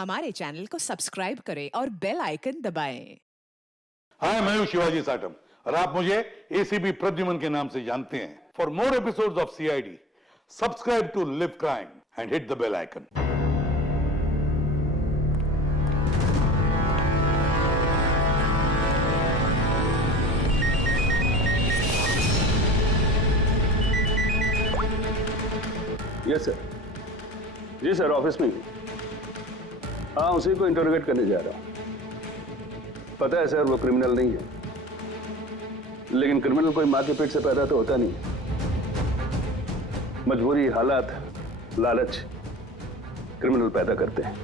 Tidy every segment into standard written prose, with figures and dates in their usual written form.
हमारे चैनल को सब्सक्राइब करें और बेल आइकन दबाएं। हाय, मैं हूं शिवाजी साटम और आप मुझे एसीपी प्रद्युमन के नाम से जानते हैं। For more episodes of CID, subscribe to LIV Crime and hit the bell icon. Yes sir. जी सर, ऑफिस में ही। हाँ, उसी को इंटरोगेट करने जा रहा हूँ। पता है सर, वो क्रिमिनल नहीं है, लेकिन क्रिमिनल कोई माँ के पेट से पैदा तो होता नहीं। मजबूरी, हालात, लालच क्रिमिनल पैदा करते हैं।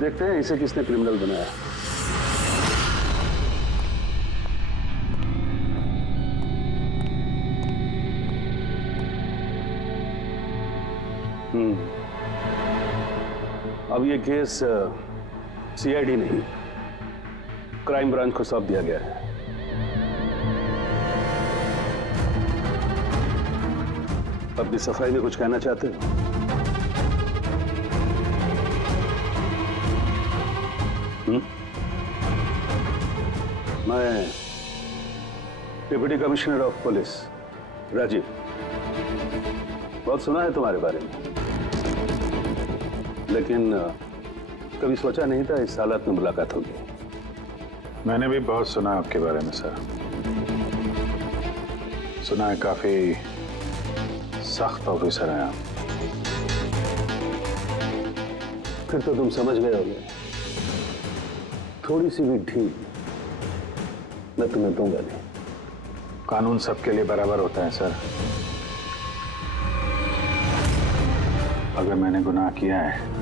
देखते हैं इसे किसने क्रिमिनल बनाया। अब ये केस सीआईडी नहीं, क्राइम ब्रांच को सौंप दिया गया है। अब भी सफाई में कुछ कहना चाहते हो? मैं deputy commissioner of police Rajeev, बहुत सुना है तुम्हारे बारे में, लेकिन कभी सोचा नहीं था इस हालत में मुलाकात होगी। मैंने भी बहुत सुना आपके बारे में सर। सुना है काफी सख्त ऑफिसर हैं आप। फिर तो तुम समझ गए होगे, थोड़ी सी भी ढील मैं तुम्हें दूंगा नहीं। कानून सबके लिए बराबर होता है सर। अगर मैंने गुनाह किया है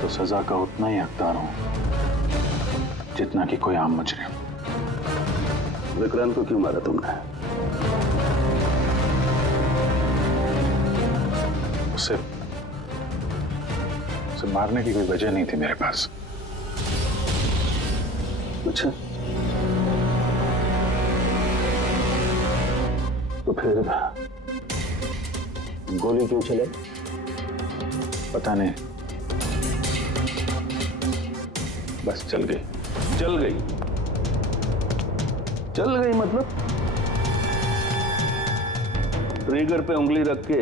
तो सजा का उतना ही हकदार हूं जितना कि कोई आम मुजरिम। विक्रांत को क्यों मारा तुमने? उसे मारने की कोई वजह नहीं थी मेरे पास। अच्छा, तो फिर गोली क्यों चले? पता नहीं, बस चल गई। चल गई? चल गई मतलब ट्रिगर पे उंगली रख के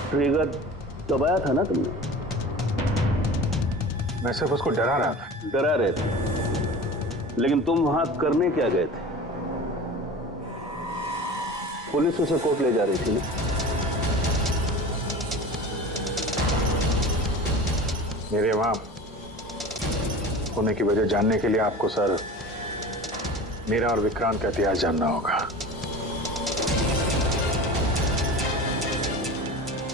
ट्रिगर दबाया था ना तुमने? मैं सिर्फ उसको डरा रहा था। डरा रहे थे, लेकिन तुम वहां करने क्या गए थे? पुलिस उसे कोर्ट ले जा रही थी ना? मेरे वहां होने की वजह जानने के लिए आपको सर मेरा और विक्रांत का इतिहास जानना होगा।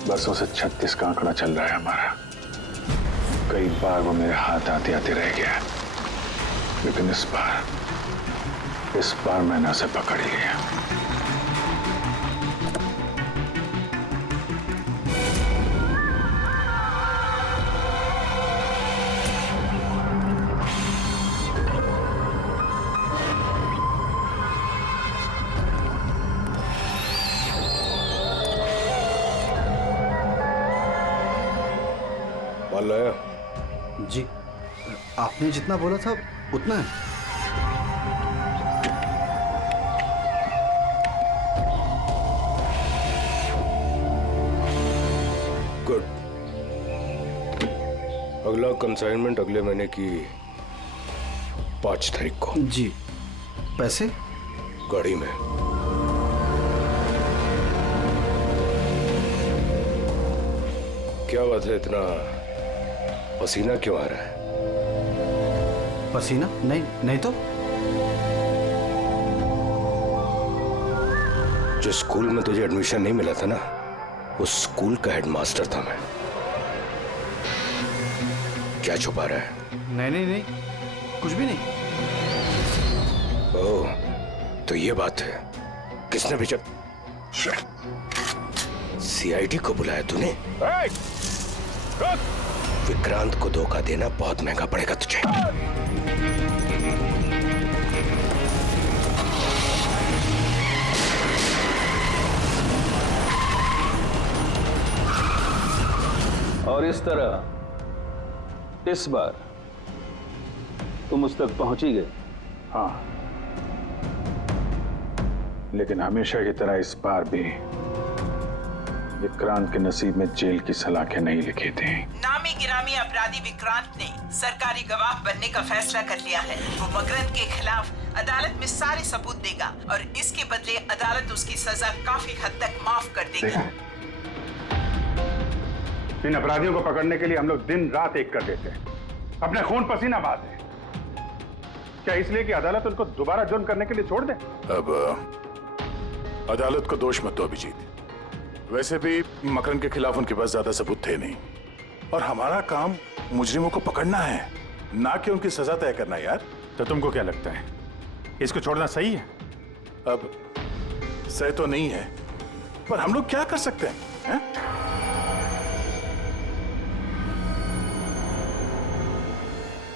बरसों से 36 का आंकड़ा चल रहा है हमारा। कई बार वो मेरे हाथ आते आते रह गया, लेकिन इस बार मैंने उसे पकड़ लिया। माल लाया? जी, आपने जितना बोला था उतना है। गुड। अगला कंसाइनमेंट अगले महीने की 5 तारीख को। जी, पैसे? गाड़ी में। क्या बात है, इतना पसीना क्यों आ रहा है? पसीना? नहीं तो। जिस स्कूल में तुझे एडमिशन नहीं मिला था ना, उस स्कूल का हेडमास्टर था मैं। क्या छुपा रहा है? नहीं, कुछ भी नहीं। ओह, तो ये बात है। किसने भेजा? सीआईडी को बुलाया तूने? विक्रांत को धोखा देना बहुत महंगा पड़ेगा तुझे। और इस तरह इस बार तुम उस तक पहुंच ही गए। हाँ, लेकिन हमेशा की तरह इस बार भी विक्रांत के नसीब में जेल की सलाखें नहीं लिखी थी। नामी गिरामी अपराधी विक्रांत ने सरकारी गवाह बनने का फैसला कर लिया है। वो मकरंद के खिलाफ अदालत में सारे सबूत देगा और इसके बदले अदालत उसकी सजा काफी हद तक माफ कर देगी। इन अपराधियों को पकड़ने के लिए हम लोग दिन रात एक कर देते हैं, अपने खून पसीना बहाते हैं। क्या इसलिए कि अदालत उनको दोबारा जुर्म करने के लिए छोड़ दे? अब अदालत को दोष मत दो अभिजीत। वैसे भी मकरंद के खिलाफ उनके पास ज्यादा सबूत थे नहीं, और हमारा काम मुजरिमों को पकड़ना है, ना कि उनकी सजा तय करना। यार, तो तुमको क्या लगता है, इसको छोड़ना सही है? अब सही तो नहीं है, पर हम लोग क्या कर सकते हैं?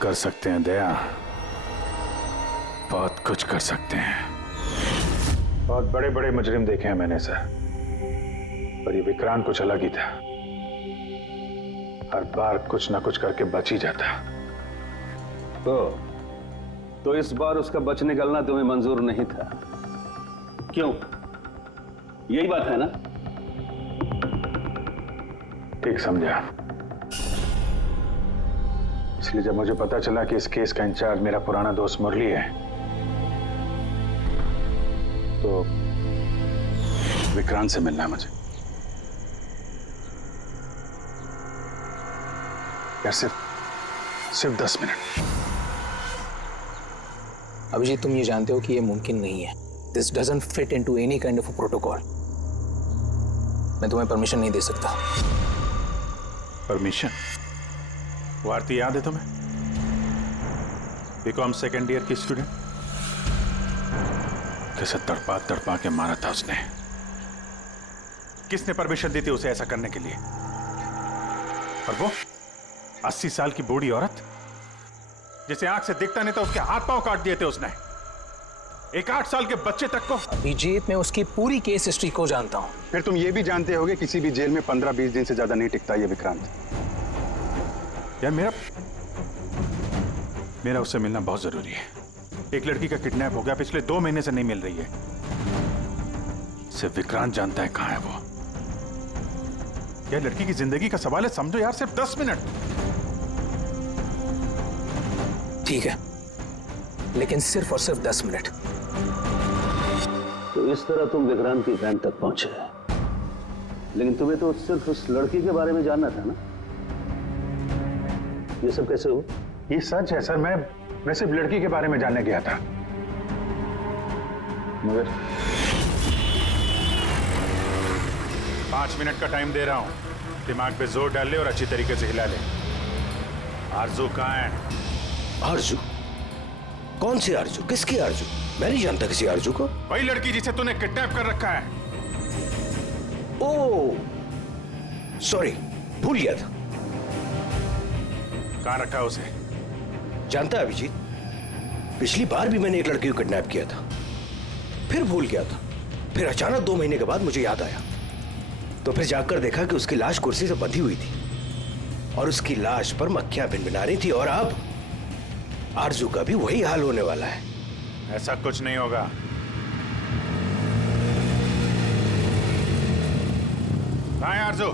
कर सकते हैं दया, बहुत कुछ कर सकते हैं। बहुत बड़े बड़े मुजरिम देखे हैं मैंने सर, पर ये विक्रांत कुछ अलग ही था। हर बार कुछ ना कुछ करके बच ही जाता। तो इस बार उसका बच निकलना तुम्हें मंजूर नहीं था, क्यों? यही बात है ना? ठीक समझा। इसलिए जब मुझे पता चला कि इस केस का इंचार्ज मेरा पुराना दोस्त मुरली है, तो विक्रांत से मिलना है मुझे। यार सिर्फ 10 मिनट। अभिजीत, तुम ये जानते हो कि ये मुमकिन नहीं है। This doesn't fit into any kind of protocol. मैं तुम्हें परमिशन नहीं दे सकता। परमिशन? वो आरती याद है तुम्हें? बीकॉम सेकेंड ईयर की स्टूडेंट, कैसे तड़पा तड़पा के मारा था उसने। किसने परमिशन दी थी उसे ऐसा करने के लिए? और वो 80 साल की बूढ़ी औरत जिसे आंख से दिखता नहीं था, उसके हाथ पांव काट दिए थे उसने। एक 8 साल के बच्चे तक को। अभिजीत, मैं उसकी पूरी केस हिस्ट्री को जानता हूं। फिर तुम ये भी जानते होगे किसी भी जेल में 15-20 दिन से ज्यादा नहीं टिकता ये विक्रांत। यार मेरा उससे मिलना बहुत जरूरी है। एक लड़की का किडनैप हो गया, पिछले 2 महीने से नहीं मिल रही है। सिर्फ विक्रांत जानता है कहां है वो। यह लड़की की जिंदगी का सवाल है, समझो यार, सिर्फ 10 मिनट। ठीक है, लेकिन सिर्फ और सिर्फ 10 मिनट। तो इस तरह तुम विक्रांत की वैन तक पहुंचे, लेकिन तुम्हें तो सिर्फ उस लड़की के बारे में जानना था ना? ये सब कैसे हो? ये सच है सर, मैं सिर्फ लड़की के बारे में जानने गया था, मगर 5 मिनट का टाइम दे रहा हूं। दिमाग पे जोर डाल ले और अच्छी तरीके से हिला ले। आरजू कहां है? आरजू? कौन सी आरजू? किसकी आरजू? मैं नहीं जानता किसी आरजू को। वही लड़की जिसे तूने किडनैप कर रखा है। ओह सॉरी, भूल गया था। कहां रखा है उसे? जानता है अभिजीत, पिछली बार भी मैंने एक लड़की को किडनैप किया था, फिर भूल गया था। फिर अचानक 2 महीने के बाद मुझे याद आया, तो फिर जाकर देखा कि उसकी लाश कुर्सी से बंधी हुई थी और उसकी लाश पर मक्खियां भिनभिना रही थी। और अब आरजू का भी वही हाल होने वाला है। ऐसा कुछ नहीं होगा। कहां है आरजू?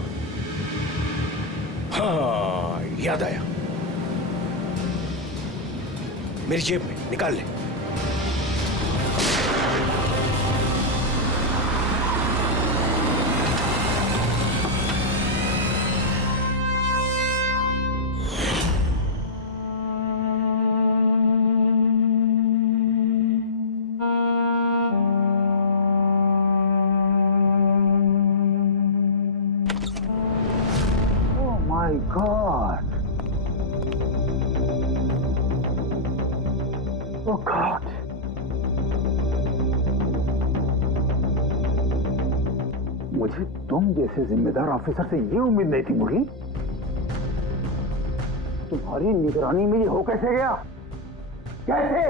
हाँ, याद आया, मेरी जेब में, निकाल ले। My God. Oh God. मुझे तुम जैसे जिम्मेदार ऑफिसर से ये उम्मीद नहीं थी मुरली। तुम्हारी निगरानी में ये हो कैसे गया? कैसे?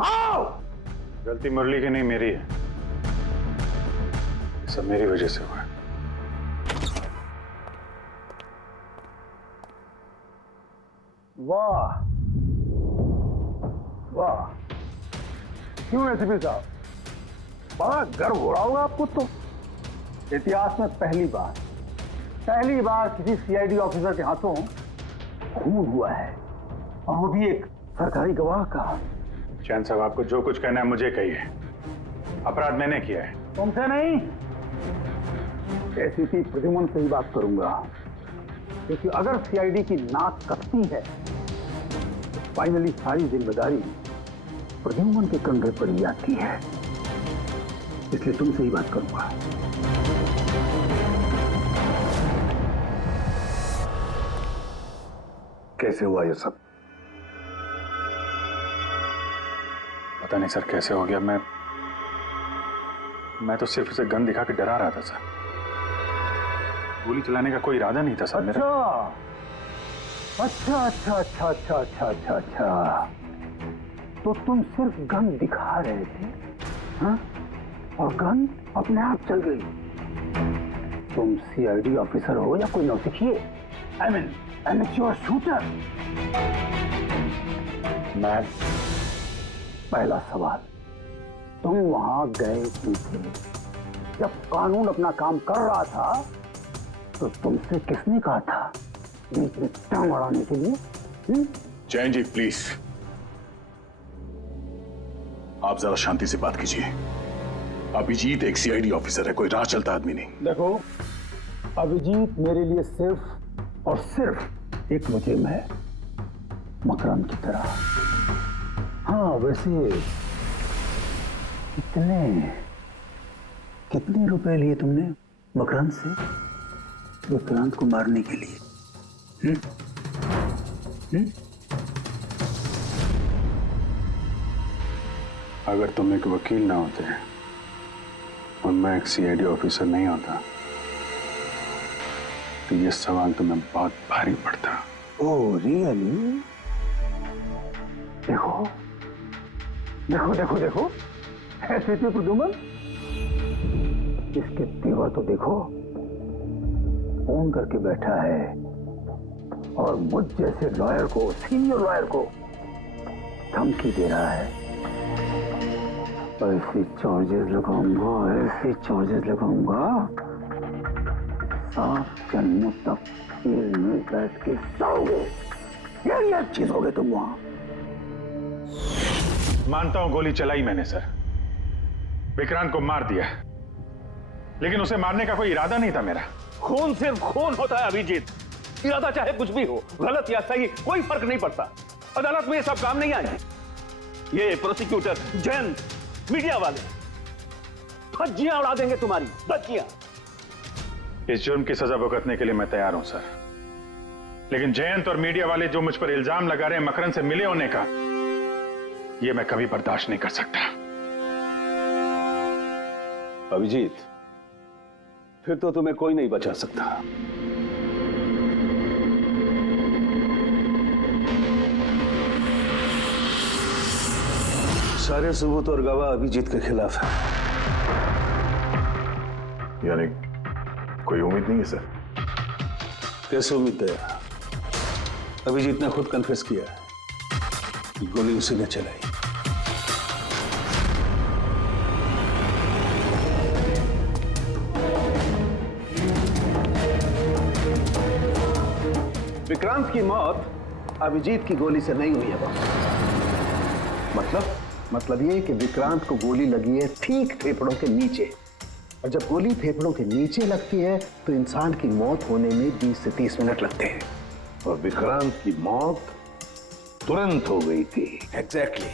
हाउ? गलती मुरली की नहीं, मेरी है। ये सब मेरी वजह से हुआ है। वाह वाह, क्यों एसीपी साहब, बड़ा गर्व हो रहा होगा आपको। तो इतिहास में पहली बार किसी सीआईडी ऑफिसर के हाथों खून हुआ है, और वो भी एक सरकारी गवाह का। चैन साहब, आपको जो कुछ कहना है मुझे कहिए। अपराध मैंने किया है। तुमसे नहीं, एसीपी प्रद्युमन से ही बात करूंगा, क्योंकि अगर सीआईडी की नाक कटती है तो फाइनली सारी जिम्मेदारी प्रद्युमन के कंधे पर ही आती है, इसलिए तुमसे ही बात करूंगा। कैसे हुआ ये सब? पता नहीं सर कैसे हो गया। मैं तो सिर्फ उसे गन दिखा के डरा रहा था सर। गोली चलाने का कोई इरादा नहीं था सर मेरा। अच्छा। तो तुम सिर्फ गन दिखा रहे थे, हाँ? और गन अपने आप चल गई। तुम सीआईडी ऑफिसर हो या कोई नौसिखिए? I mean amateur shooter. मैं पहला सवाल, तुम वहां गए क्यों थे? जब कानून अपना काम कर रहा था तो तुमसे किसने कहा था बीच में टांग अड़ाने के लिए? जैन जी प्लीज, आप जरा शांति से बात कीजिए। अभिजीत एक सीआईडी ऑफिसर है, कोई राह चलता आदमी नहीं। देखो, अभिजीत मेरे लिए सिर्फ और सिर्फ एक मुजरिम है, मकरंद की तरह। हाँ, वैसे कितने रुपए लिए तुमने मकरंद से विक्रांत को मारने के लिए? अगर तुम एक वकील ना होते और मैं एक सीआईडी ऑफिसर नहीं होता तो ये सवाल तुम्हें बहुत भारी पड़ता। Oh really? देखो देखो देखो देखो, ऐसे थे प्रद्युमन, इसके तेवर तो देखो। फोन करके बैठा है और मुझ जैसे लॉयर को, सीनियर लॉयर को धमकी दे रहा है। ऐसे चार्जेस लगाऊंगा, सात जन्मों तक जेल में बैठ के सोओगे। ये चीज हो गए तुम वहां। मानता हूं गोली चलाई मैंने सर, विक्रांत को मार दिया, लेकिन उसे मारने का कोई इरादा नहीं था मेरा। खून सिर्फ खून होता है अभिजीत, इरादा चाहे कुछ भी हो, गलत या सही कोई फर्क नहीं पड़ता। अदालत में ये सब काम नहीं आए। ये प्रोसिक्यूटर, जैन, मीडिया वाले धज्जियां उड़ा देंगे तुम्हारी, धज्जियां। इस जुर्म की सजा भुगतने के लिए मैं तैयार हूं सर, लेकिन जयंत और मीडिया वाले जो मुझ पर इल्जाम लगा रहे हैं मकरंद से मिले होने का, ये मैं कभी बर्दाश्त नहीं कर सकता। अभिजीत, फिर तो तुम्हें कोई नहीं बचा सकता। सारे सबूत और गवाह अभिजीत के खिलाफ है। यानी कोई उम्मीद नहीं है सर? कैसे उम्मीद है? अभिजीत ने खुद कन्फेस किया है कि गोली उसी ने चलाई। विक्रांत की मौत अभिजीत की गोली से नहीं हुई है बॉस। मतलब ये कि विक्रांत को गोली लगी है ठीक फेफड़ों के नीचे, और जब गोली फेफड़ों के नीचे लगती है तो इंसान की मौत होने में 20 से 30 मिनट लगते हैं, और विक्रांत की मौत तुरंत हो गई थी। एग्जैक्टली,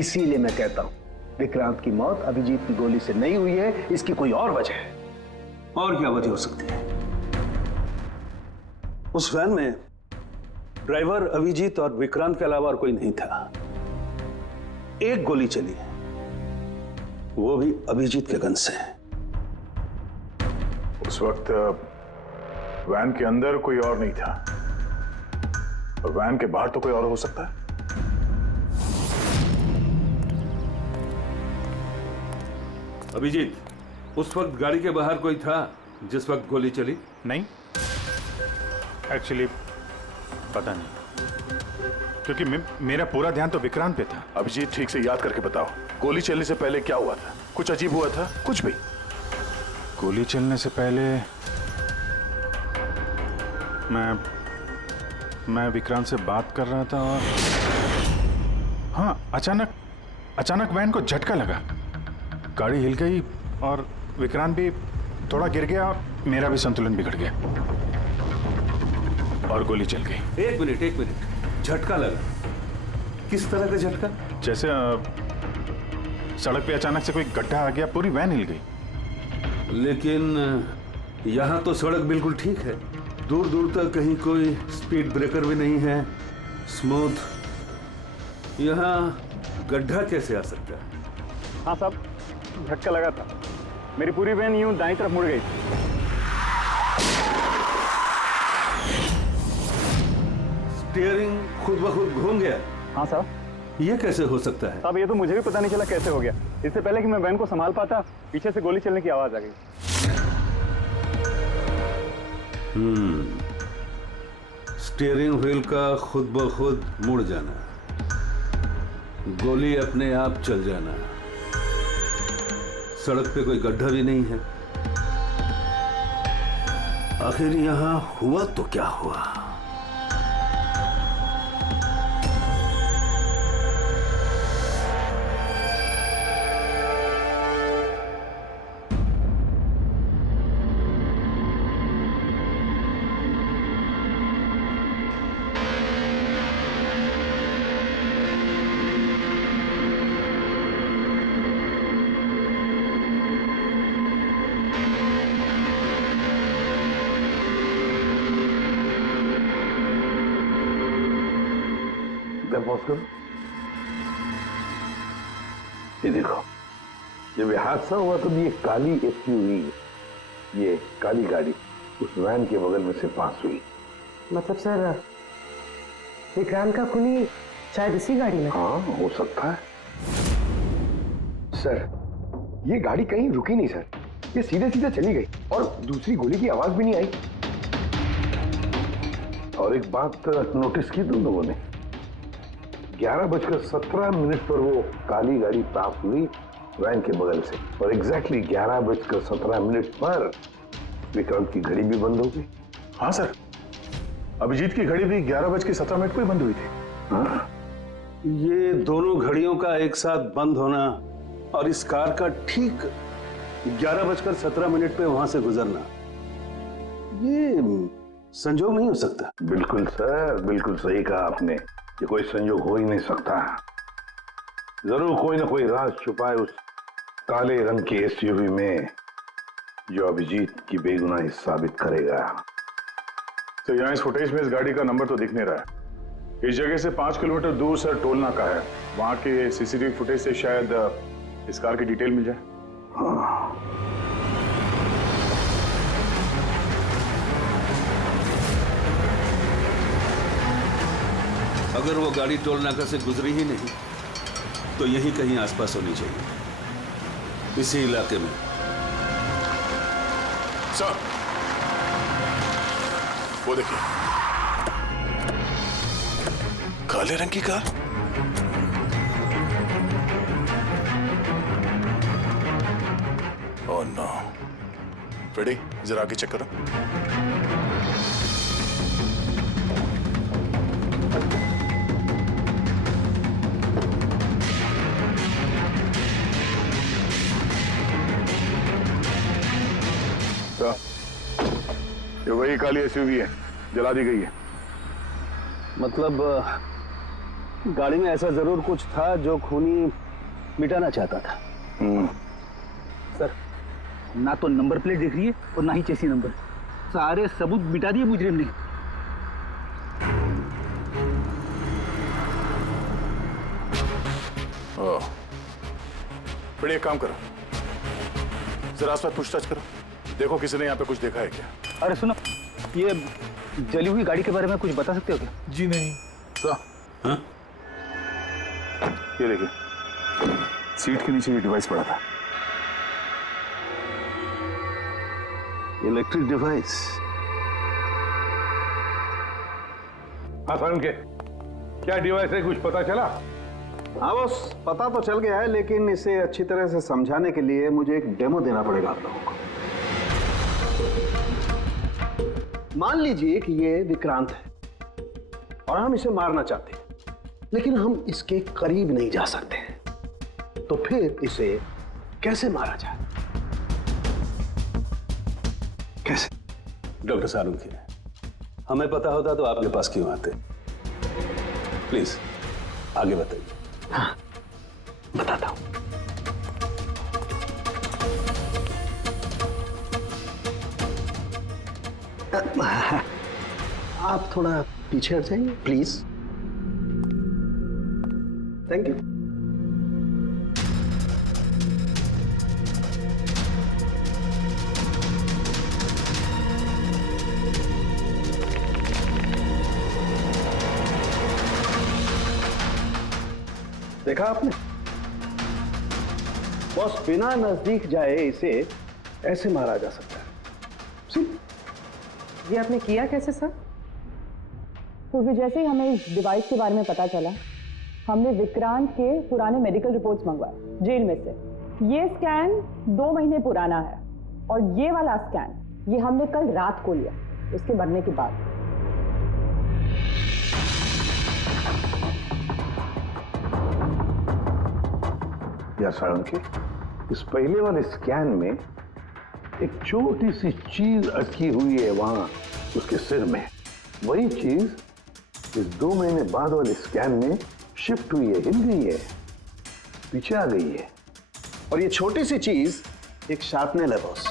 इसीलिए मैं कहता हूं विक्रांत की मौत अभिजीत की गोली से नहीं हुई है, इसकी कोई और वजह है। और क्या वजह हो सकती है? उस वैन में ड्राइवर अभिजीत और विक्रांत के अलावा और कोई नहीं था। एक गोली चली, वो भी अभिजीत के गन से। उस वक्त वैन के अंदर कोई और नहीं था, और वैन के बाहर तो कोई और हो सकता है। अभिजीत, उस वक्त गाड़ी के बाहर कोई था जिस वक्त गोली चली? नहीं, एक्चुअली पता नहीं। क्योंकि मेरा पूरा ध्यान तो विक्रांत पे था। अभिजीत, ठीक से याद करके बताओ, गोली चलने से पहले क्या हुआ था? कुछ अजीब हुआ था? कुछ भी? गोली चलने से पहले मैं विक्रांत से बात कर रहा था और हाँ, अचानक वैन को झटका लगा, गाड़ी हिल गई और विक्रांत भी थोड़ा गिर गया, मेरा भी संतुलन बिगड़ गया और गोली चल गई। एक मिनट, झटका लगा? किस तरह का झटका? जैसे सड़क पे अचानक से कोई गड्ढा आ गया, पूरी वैन हिल गई। लेकिन यहाँ तो सड़क बिल्कुल ठीक है, दूर दूर तक कहीं कोई स्पीड ब्रेकर भी नहीं है, स्मूथ। यहाँ गड्ढा कैसे आ सकता है? हाँ साहब, झटका लगा था। मेरी पूरी वैन यूं दाईं तरफ मुड़ गई। स्टीयरिंग खुद ब खुद घूम गया? हाँ साहब। ये कैसे हो सकता है? साहब, ये तो मुझे भी पता नहीं चला कैसे हो गया। इससे पहले कि मैं वैन को संभाल पाता, पीछे से गोली चलने की आवाज आ गई। स्टीयरिंग व्हील का खुद ब खुद मुड़ जाना, गोली अपने आप चल जाना, सड़क पे कोई गड्ढा भी नहीं है। आखिर यहां हुआ तो क्या हुआ? ये देखो, जब ये हादसा हुआ तो ये काली एसयूवी, ये काली गाड़ी उस वैन के बगल में से पास हुई। मतलब सर, विक्रांत का खूनी शायद इसी गाड़ी में? हाँ, हो सकता है। सर, ये गाड़ी कहीं रुकी नहीं सर, ये सीधे सीधे चली गई और दूसरी गोली की आवाज भी नहीं आई। और एक बात नोटिस की तुम लोगों ने, 11:17 पर वो काली गाड़ी पास हुई वैन के बगल से और एग्जैक्टली 11:17 पर विक्रांत की घड़ी भी बंद हो गई। हाँ सर, अभिजीत की घड़ी भी 11:17 को ही बंद हुई थी। हाँ? ये दोनों घड़ियों का एक साथ बंद होना और इस कार का ठीक 11:17 पे वहां से गुजरना, ये संजोग नहीं हो सकता। बिल्कुल सर, बिल्कुल सही कहा आपने, ये कोई संयोग हो ही नहीं सकता। जरूर कोई ना कोई राज छुपा है उस काले रंग के एसयूवी में, जो अभिजीत की बेगुनाही साबित करेगा। तो यहाँ इस फुटेज में इस गाड़ी का नंबर तो दिख नहीं रहा है। इस जगह से 5 किलोमीटर दूर सर टोल नाका है, वहां के सीसीटीवी फुटेज से शायद इस कार की डिटेल मिल जाए। हाँ। अगर वो गाड़ी टोल नाका से गुजरी ही नहीं तो यहीं कहीं आसपास होनी चाहिए, इसी इलाके में। सर, वो देखिए, काले रंग की कार। Oh no. फ्रेडी, जरा आगे चेक करो। ये वही काली एसयूवी है, जला दी गई है। मतलब गाड़ी में ऐसा जरूर कुछ था जो खूनी मिटाना चाहता था। सर, ना तो नंबर प्लेट दिख रही है और ना ही चेसी नंबर, सारे सबूत मिटा दिए मुजरिम ने। ओह, फिर एक काम करो, जरा आसपास पूछताछ करो, देखो किसी ने यहाँ पे कुछ देखा है क्या। अरे सुनो, ये जली हुई गाड़ी के बारे में कुछ बता सकते हो क्या? जी नहीं। सर, हाँ? ये देखिए, सीट के नीचे ये डिवाइस पड़ा था। Electric device. हाँ सर, उनके क्या डिवाइस है, कुछ पता चला? हाँ बॉस, पता तो चल गया है, लेकिन इसे अच्छी तरह से समझाने के लिए मुझे एक डेमो देना पड़ेगा आप लोगों को। मान लीजिए कि ये विक्रांत है और हम इसे मारना चाहते हैं, लेकिन हम इसके करीब नहीं जा सकते। तो फिर इसे कैसे मारा जाए? कैसे? डॉक्टर सारुंखी, हमें पता होता तो आपके पास क्यों आते? प्लीज आगे बताइए। हाँ, बताता हूं। आप थोड़ा पीछे हट जाइए प्लीज। Thank you. देखा आपने बॉस, बिना नजदीक जाए इसे ऐसे मारा जा सकता है। ये आपने किया कैसे सर? क्योंकि जैसे ही हमें इस डिवाइस के बारे में पता चला, हमने विक्रांत के पुराने मेडिकल रिपोर्ट्स मंगवाए जेल में से। ये स्कैन 2 महीने पुराना है और ये वाला स्कैन ये हमने कल रात को लिया उसके मरने के बाद। या सारंगी, इस पहले वाले स्कैन में एक छोटी सी चीज अटकी हुई है वहां उसके सिर में। वही चीज इस 2 महीने बाद वाले स्कैन में शिफ्ट हुई है, हिल गई है, पीछे आ गई है। और ये छोटी सी चीज एक शार्पनेल है बॉस।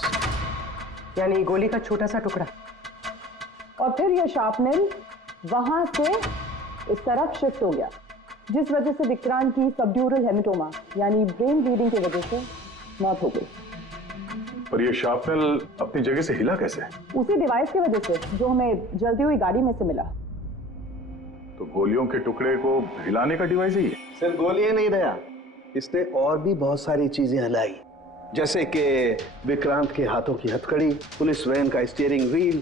यानी गोली का छोटा सा टुकड़ा। और फिर ये शार्पनेल वहां से इस तरफ शिफ्ट हो गया, जिस वजह से विक्रांत की सबड्यूरल हेमेटोमा यानी ब्रेन ब्लीडिंग की वजह से मौत हो गई। पर ये शार्पनेल अपनी जगह से हिला कैसे? उसी डिवाइस की वजह से जो हमें जलती हुई गाड़ी में से मिला। तो गोलियों के टुकड़े को हिलाने का डिवाइस ही है? सिर्फ गोलियां नहीं दया, इसने और भी बहुत सारी चीजें हिलाई, जैसे कि विक्रांत के हाथों की हथकड़ी, पुलिस वैन का स्टीयरिंग व्हील,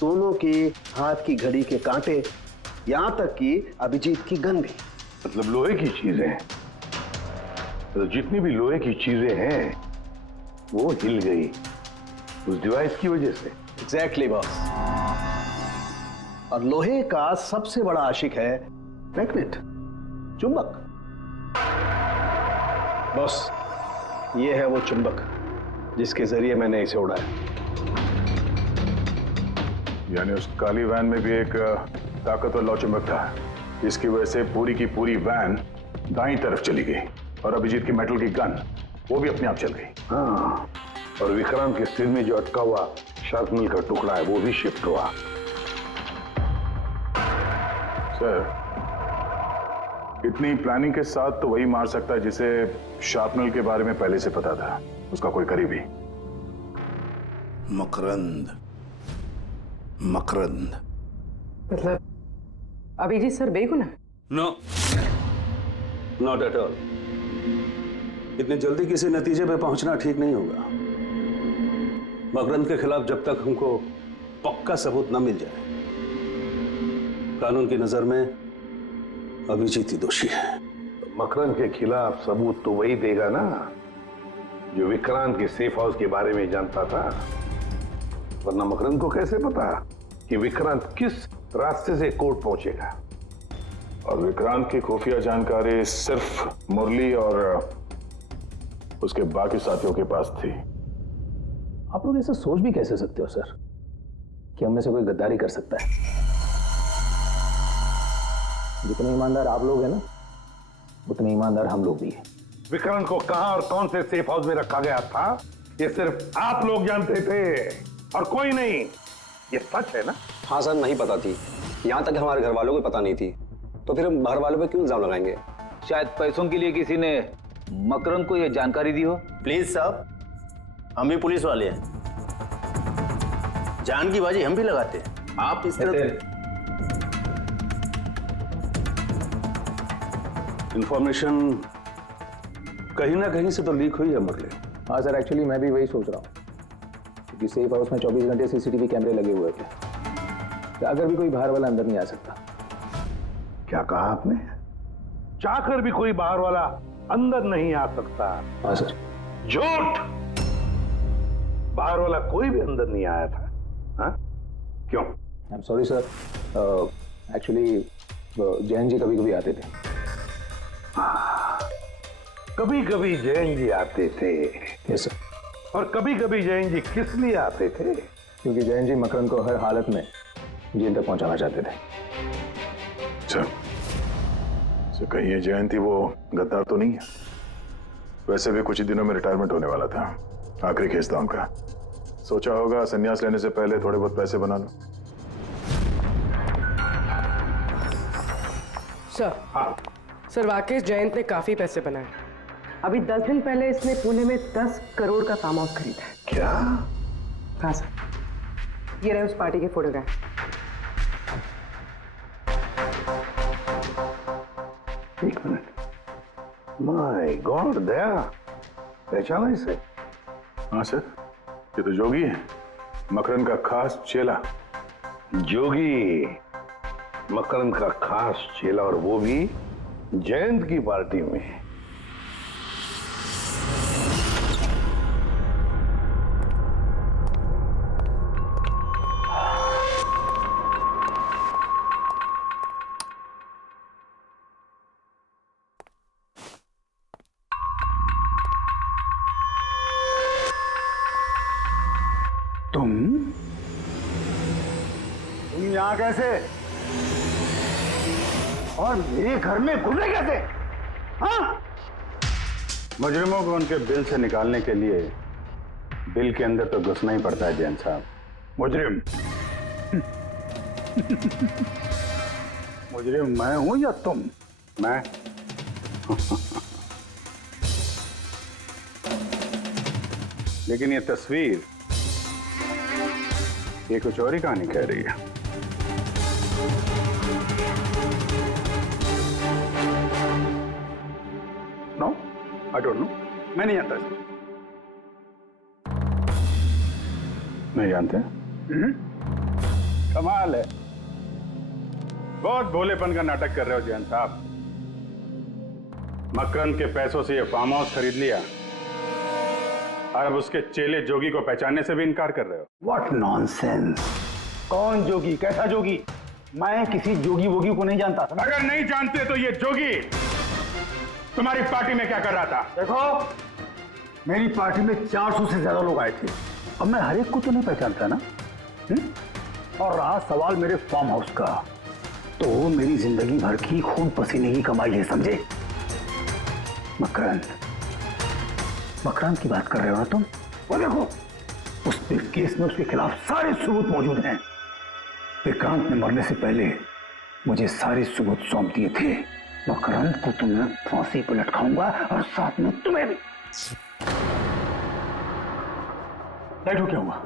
दोनों की हाथ की घड़ी के कांटे, यहां तक कि अभिजीत की गन भी। मतलब लोहे की चीजें, तो जितनी भी लोहे की चीजें हैं वो हिल गई उस डिवाइस की वजह से। Exactly boss. और लोहे का सबसे बड़ा आशिक है मैग्नेट, चुंबक। बॉस, ये है वो चुंबक जिसके जरिए मैंने इसे उड़ाया। यानी उस काली वैन में भी एक ताकतवर लौ चुंबक था, जिसकी वजह से पूरी की पूरी वैन दाईं तरफ चली गई और अभिजीत की मेटल की गन वो भी अपने आप चल गई। हाँ, और विक्रांत के सिर में जो अटका हुआ शार्पनेल का टुकड़ा है वो भी शिफ्ट हुआ। सर, इतनी प्लानिंग के साथ तो वही मार सकता है जिसे शार्पनेल के बारे में पहले से पता था, उसका कोई करीबी। मकरंद। मकरंद मतलब अभिजीत सर बेगुनाह? No, not at all. इतनी जल्दी किसी नतीजे पे पहुंचना ठीक नहीं होगा। मकरंद के खिलाफ जब तक हमको पक्का सबूत न मिल जाए, कानून की नजर में अभिजीत ही दोषी है। मकरंद के खिलाफ सबूत तो वही देगा ना जो विक्रांत के सेफ हाउस के बारे में जानता था, वरना मकरंद को कैसे पता कि विक्रांत किस रास्ते से कोर्ट पहुंचेगा। और विक्रांत की खुफिया जानकारी सिर्फ मुरली और उसके बाकी साथियों के पास थी। आप लोग ऐसे सोच भी कैसे सकते हो सर कि हम में से कोई गद्दारी कर सकता है? जितने ईमानदार आप लोग हैं ना, उतने ईमानदार हम लोग भी हैं। विक्रांत को कहां और कौन से सेफ हाउस में रखा गया था ये सिर्फ आप लोग जानते थे और कोई नहीं। ये सच है ना? हाँ सर, नहीं पता थी। यहाँ तक हमारे घर वालों को पता नहीं थी, तो फिर हम बाहर वालों पे क्यों इल्जाम लगाएंगे? शायद पैसों के लिए किसी ने मकरंद को यह जानकारी दी हो। प्लीज साहब, हम भी पुलिस वाले हैं, जान की बाजी हम भी लगाते हैं। आप इस तरह इंफॉर्मेशन कहीं ना कहीं से तो लीक हुई है मुरली। हाँ सर, एक्चुअली मैं भी वही सोच रहा हूँ, क्योंकि सेफ हाउस में 24 घंटे सीसीटीवी कैमरे लगे हुए थे, तो अगर भी कोई बाहर वाला अंदर नहीं आ सकता। क्या कहा आपने? चाहकर भी कोई बाहर वाला अंदर नहीं आ सकता। हाँ सर। झूठ! बाहर वाला कोई भी अंदर नहीं आया था। हाँ? क्यों? I am sorry sir, actually Jain ji कभी कभी आते थे। कभी कभी जैन जी आते थे। Yes sir. और कभी कभी जैन जी किस लिए आते थे? क्योंकि जैन जी मकरंद को हर हालत में जेल तक पहुंचाना चाहते थे। अच्छा, कहीं ये जयंती वो गद्दार तो नहीं है? वैसे भी कुछ ही दिनों में रिटायरमेंट होने वाला था, आखिरी केस था उनका। सोचा होगा संन्यास लेने से पहले थोड़े बहुत पैसे बना लो। सर। हाँ सर, राकेश जयंत ने काफी पैसे बनाए। अभी 10 दिन पहले इसने पुणे में 10 करोड़ का फार्म हाउस खरीदा है। क्या? हाँ सर, ये रहे उस पार्टी के फोटोग्राफ। एक मिनट, माय गॉड, दया पहचाना इसे? हाँ सर, ये तो जोगी है, मकरंद का खास चेला। जोगी मकरंद का खास चेला, और वो भी जयंत की पार्टी में। तुम यहां कैसे? और मेरे घर में घुसे कैसे? हाँ? मुजरिमों को उनके बिल से निकालने के लिए बिल के अंदर तो घुसना ही पड़ता है जैन साहब। मुजरिम? मुजरिम मैं हूं या तुम? मैं लेकिन ये तस्वीर ये कुछ और ही कहानी कह रही है। नो, आई डोंट नो, मैं नहीं जानता इसको। नहीं जानते? कमाल है, बहुत भोलेपन का नाटक कर रहे हो जैन साहब। मकरंद के पैसों से ये फार्म हाउस खरीद लिया और अब उसके चेले जोगी को पहचानने से भी इनकार कर रहे हो। What nonsense! कौन जोगी? कैसा जोगी? मैं किसी जोगी वोगी को नहीं जानता। अगर नहीं जानते तो ये जोगी तुम्हारी पार्टी में क्या कर रहा था? देखो, मेरी पार्टी में 400 से ज्यादा लोग आए थे। अब मैं हर एक को तो नहीं पहचानता ना। और रहा सवाल मेरे फार्म हाउस का, तो मेरी जिंदगी भर की खून पसीने की कमाई है, समझे? मकरंद की बात कर रहे हो ना तुम? वो देखो, उस केस में उसके खिलाफ सारे सबूत मौजूद हैं। विक्रांत ने मरने से पहले मुझे सारे सबूत सौंप दिए थे। मकरंद को तो मैं फांसी पर लटकाऊंगा और साथ में तुम्हें भी। लाइट हो क्या हुआ?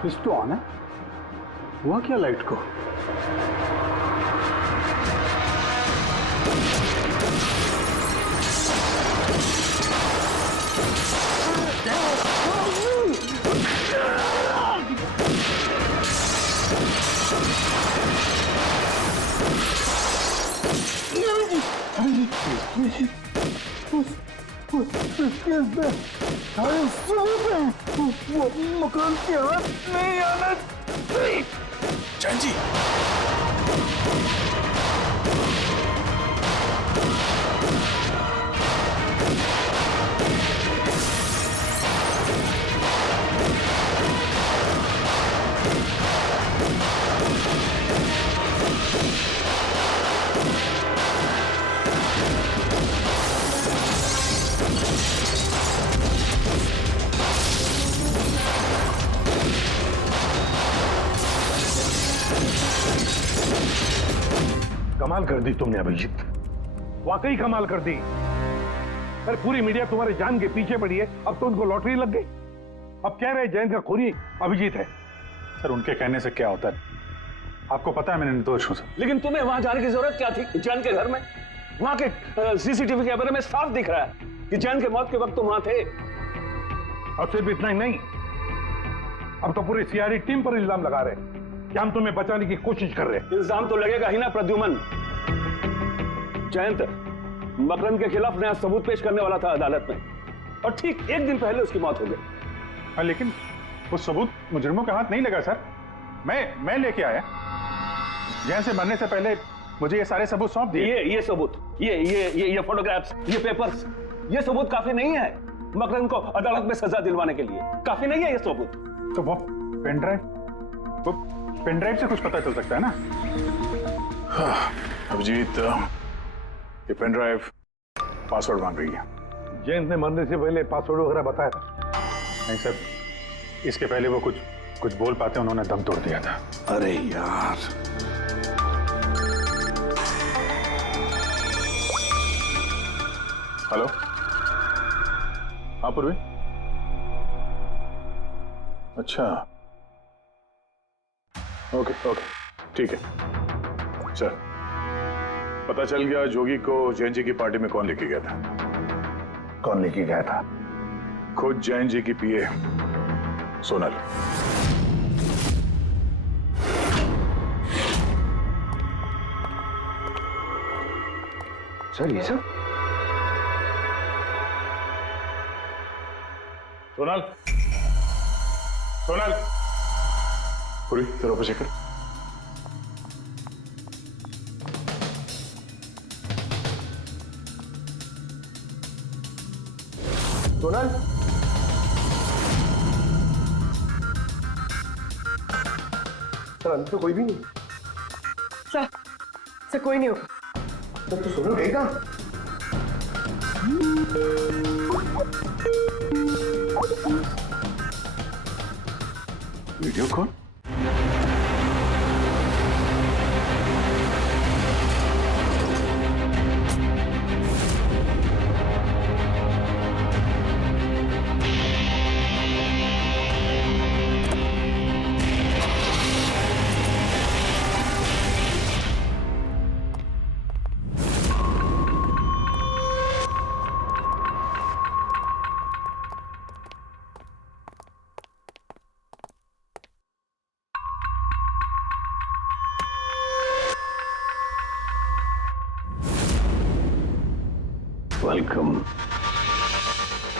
स्विच तो ऑन है। हुआ क्या लाइट को? मकान के हाथ नहीं आना चाहिए। जैन जी, कमाल कर दी तुमने अभिजीत, वाकई कमाल कर दी। अरे पूरी मीडिया तुम्हारे जान के पीछे पड़ी है, अब तो उनको लॉटरी लग गई। अब कह रहे जयंत का खूनी अभिजीत है। सर, उनके कहने से क्या होता है? आपको पता है मैं निर्दोष हूं सर। लेकिन तुम्हें वहां जाने की जरूरत क्या थी जैन के घर में? वहां के सीसीटीवी कैमरे में साफ दिख रहा है कि जैन के मौत के वक्त तुम वहां थे। और सिर्फ इतना ही नहीं, अब तो पूरी सीआईडी टीम पर इल्जाम लगा रहे हैं कि हम तुम्हें बचाने की कोशिश कर रहे हैं। इल्जाम तो लगेगा ही ना प्रद्युमन। जयंत मकरंद के खिलाफ नया सबूत पेश करने वाला था अदालत में, और ठीक एक दिन पहले उसकी मौत हो गई। हाँ, लेकिन वो सबूत मुजरिमों के हाथ नहीं लगा सर। मैं लेके आया। जैन से मरने से पहले मुझे ये सारे सबूत सौंप दिए। ये सबूत, ये फोटोग्राफ्स, ये पेपर्स, ये सबूत काफी नहीं है मकरंद को अदालत में सजा दिलवाने के लिए। काफी नहीं है ये सबूत। तो वो पेन ड्राइव से कुछ पता चल सकता है ना। अभिजीत, ये पेन ड्राइव पासवर्ड मांग रही है। जयंत ने मरने से पहले पासवर्ड वगैरह बताया था? नहीं सर, इसके पहले वो कुछ बोल पाते उन्होंने दम तोड़ दिया था। अरे यार, हेलो, हाँ पूर्वी। अच्छा, ओके, ठीक है सर। पता चल गया जोगी को जैन जी की पार्टी में कौन लेके गया था। कौन लेके गया था? खुद जैन जी की पीए सोनल। सर ये सब? सोनल, पूरी तेरा ऑफिस चेक कर। सोनल, सर अंदर तो कोई भी नहीं। सर कोई नहीं होगा। तो सोनल गई कहाँ? Video call?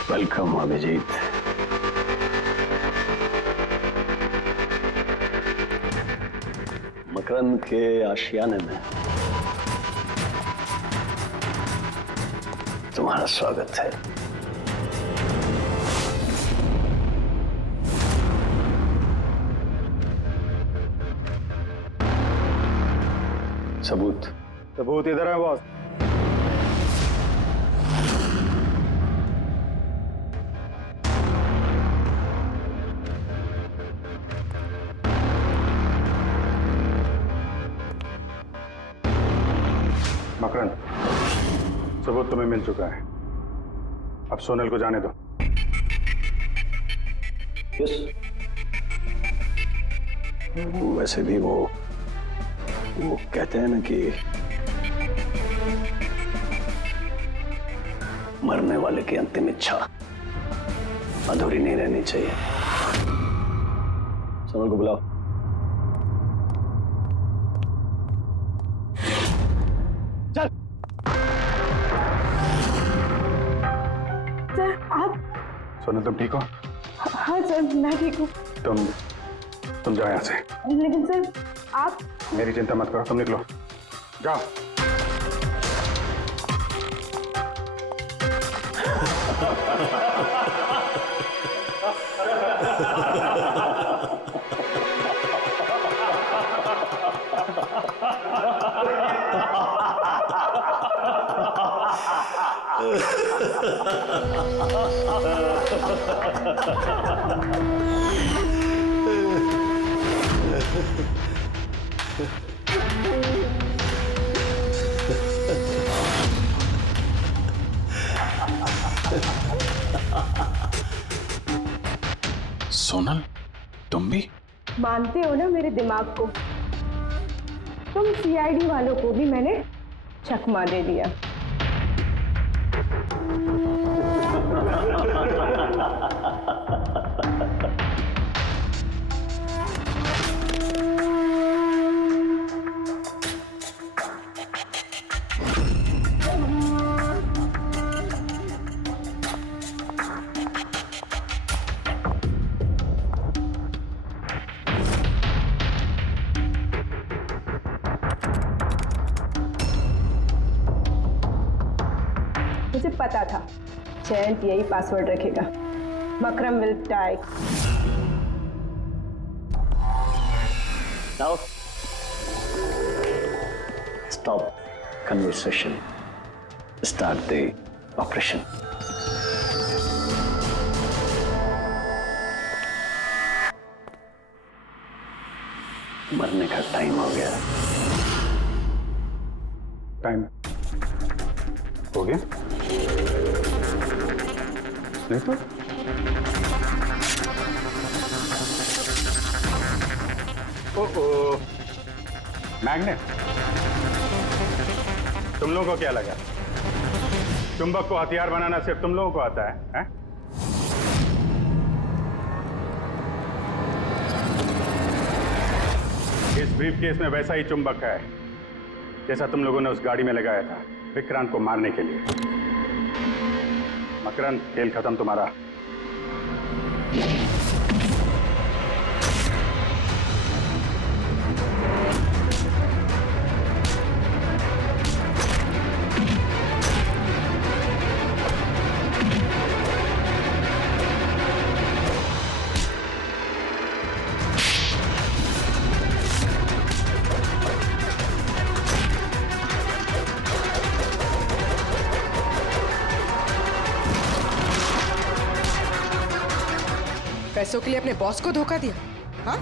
वेलकम अभिजीत। मकरंद के आशियाने में तुम्हारा स्वागत है। सबूत इधर है बॉस। मकरंद, सबूत तुम्हें मिल चुका है। अब सोनल को जाने दो। यस। वैसे भी वो कहते हैं ना कि मरने वाले की अंतिम इच्छा अधूरी नहीं रहनी चाहिए। सोनल को बुलाओ। सर आप? सोनल तुम ठीक हो? हाँ सर मैं ठीक हूँ। तुम जाओ यहाँ से। लेकिन सर आप? मेरी चिंता मत करो, तुम निकलो, जाओ। सोनल, तुम भी मानते हो ना मेरे दिमाग को? तुम सीआईडी वालों को भी मैंने चकमा दे दिया। पता था जयंत यही पासवर्ड रखेगा। Makram will die. Now, stop conversation. Start the operation. मरने का टाइम हो गया। टाइम हो गया? नहीं तो ओह, मैग्नेट। तुम लोगों को क्या लगा चुंबक को हथियार बनाना सिर्फ तुम लोगों को आता है? इस ब्रीफकेस में वैसा ही चुंबक है जैसा तुम लोगों ने उस गाड़ी में लगाया था विक्रांत को मारने के लिए। मकरंद, खेल खत्म तुम्हारा। पैसों के लिए अपने बॉस को धोखा दिया? हाँ?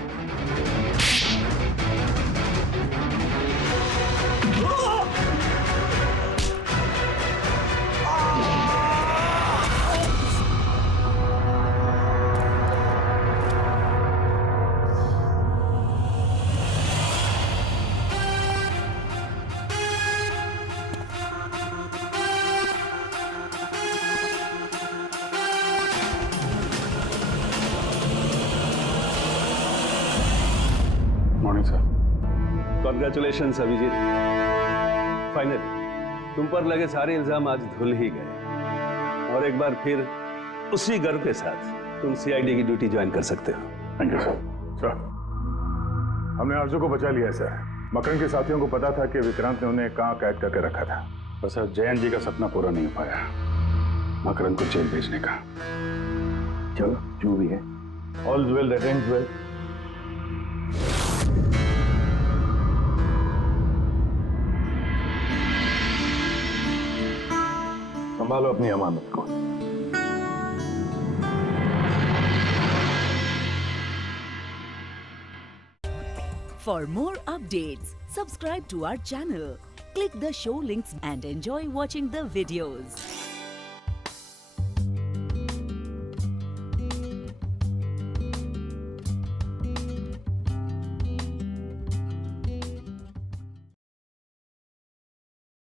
Morning sir. Congratulation Abhijeet, finally तुम पर लगे सारे इल्जाम आज धुल ही गए और एक बार फिर उसी गर्व के साथ तुम सीआईडी की ड्यूटी ज्वाइन कर सकते हो। Thank you sir. सर, हमने आरजू को बचा लिया है सर। मकरन के साथियों को पता था कि विक्रांत ने उन्हें कहाँ कैद करके रखा था, बस जयंत जी का सपना पूरा नहीं हो पाया मकरन को जेल भेजने का। चलो जो भी है, all well that ends well. संभालो अपनी अमानत को। For more updates, subscribe to our channel, click the show links and enjoy watching the videos.